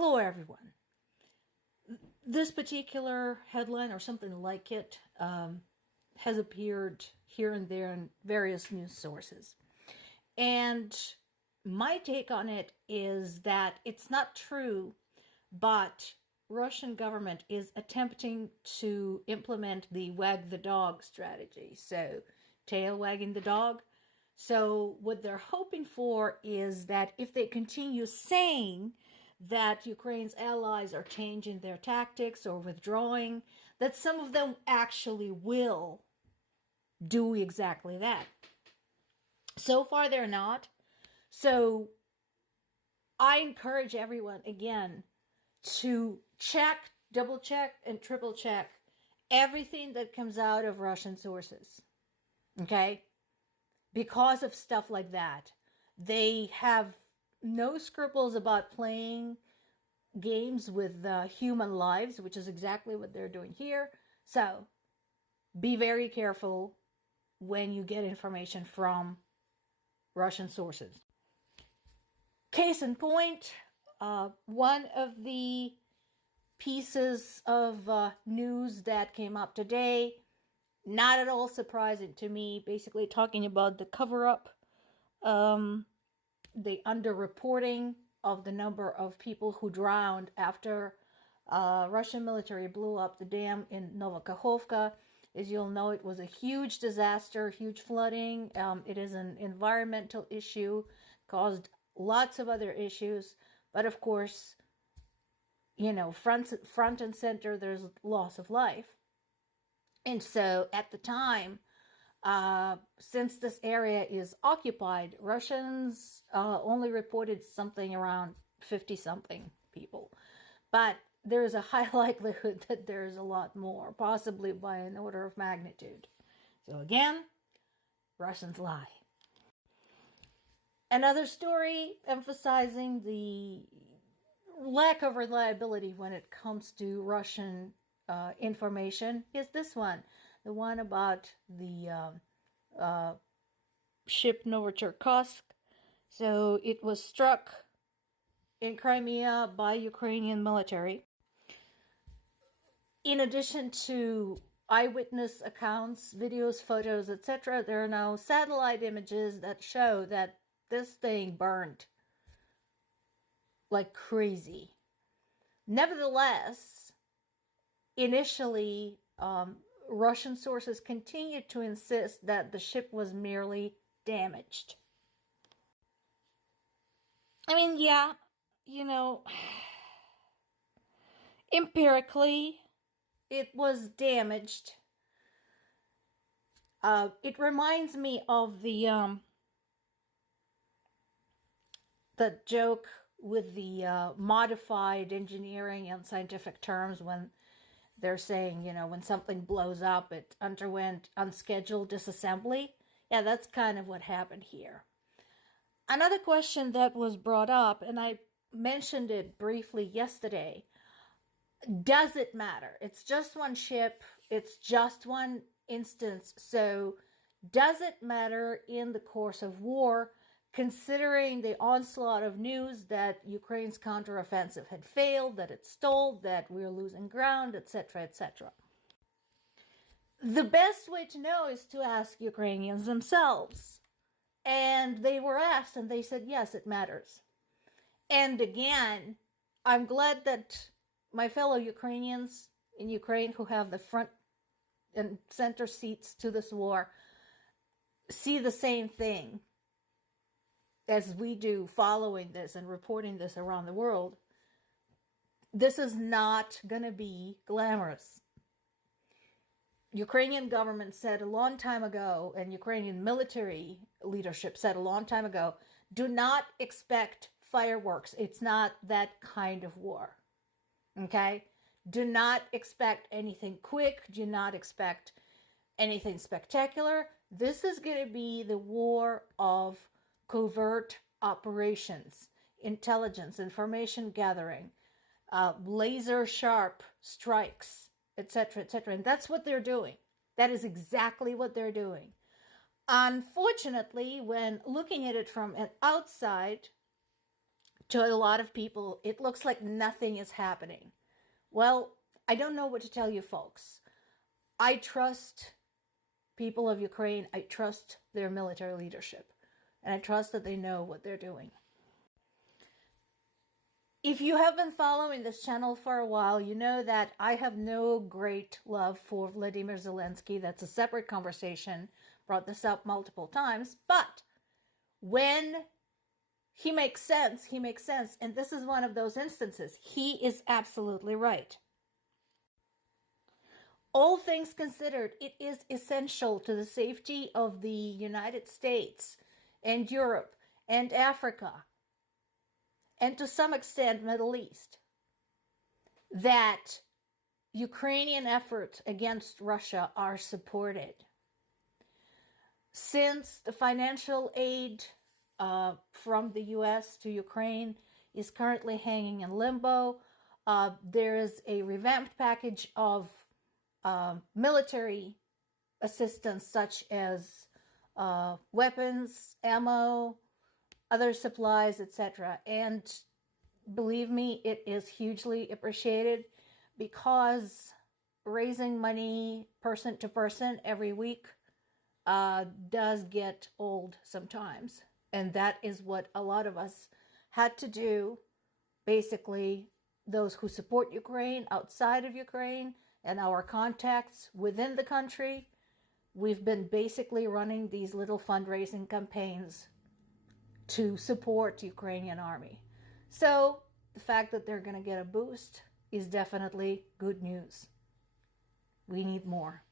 Hello, everyone. This particular headline or something like it has appeared here and there in various news sources. And my take on it is that it's not true, but Russian government is attempting to implement the wag the dog strategy. So, tail wagging the dog. So what they're hoping for is that if they continue saying that Ukraine's allies are changing their tactics or withdrawing, that some of them actually will do exactly that. So far, they're not. So I encourage everyone, again, to check, double check, and triple check everything that comes out of Russian sources. Okay? Because of stuff like that. They have no scruples about playing games with human lives, which is exactly what they're doing here. So be very careful when you get information from Russian sources. Case in point, one of the pieces of news that came up today, not at all surprising to me, basically talking about the cover-up, the underreporting of the number of people who drowned after Russian military blew up the dam in Nova Kakhovka. As you'll know, it was a huge disaster, huge flooding. It is an environmental issue, caused lots of other issues. But of course, you know, front and center, there's loss of life. And so at the time, since this area is occupied, Russians only reported something around 50-something people. But there is a high likelihood that there's a lot more, possibly by an order of magnitude. So again, Russians lie. Another story emphasizing the lack of reliability when it comes to Russian information is this one. The one about the ship Novocherkassk. So it was struck in Crimea by Ukrainian military. In addition to eyewitness accounts, videos, photos, etc., there are now satellite images that show that this thing burned like crazy. Nevertheless, initially, Russian sources continued to insist that the ship was merely damaged. I mean, yeah, you know, empirically, it was damaged. It reminds me of the joke with the modified engineering and scientific terms when they're saying, you know, when something blows up, it underwent unscheduled disassembly. Yeah, that's kind of what happened here. Another question that was brought up, and I mentioned it briefly yesterday, does it matter? It's just one ship. It's just one instance. So does it matter in the course of war, considering the onslaught of news that Ukraine's counteroffensive had failed, that it stalled, that we're losing ground, etc., etc.? The best way to know is to ask Ukrainians themselves. And they were asked, and they said, yes, it matters. And again, I'm glad that my fellow Ukrainians in Ukraine who have the front and center seats to this war see the same thing as we do, following this and reporting this around the world. This is not going to be glamorous. Ukrainian government said a long time ago, and Ukrainian military leadership said a long time ago, do not expect fireworks. It's not that kind of war. Okay? Do not expect anything quick. Do not expect anything spectacular. This is going to be the war of covert operations, intelligence, information gathering, laser sharp strikes, etc., etc. And that's what they're doing. That is exactly what they're doing. Unfortunately, when looking at it from an outside To a lot of people, it looks like nothing is happening. Well, I don't know what to tell you folks. I trust people of Ukraine. I trust their military leadership. And I trust that they know what they're doing. If you have been following this channel for a while, you know that I have no great love for Vladimir Zelensky. That's a separate conversation. Brought this up multiple times. But when he makes sense, he makes sense. And this is one of those instances. He is absolutely right. All things considered, it is essential to the safety of the United States and Europe and Africa, and to some extent Middle East, that Ukrainian efforts against Russia are supported. Since the financial aid from the US to Ukraine is currently hanging in limbo, there is a revamped package of military assistance such as weapons, ammo, other supplies, etc. And believe me, it is hugely appreciated, because raising money person to person every week does get old sometimes. And that is what a lot of us had to do. Basically, those who support Ukraine outside of Ukraine and our contacts within the country, we've been basically running these little fundraising campaigns to support Ukrainian army. So the fact that they're going to get a boost is definitely good news. We need more.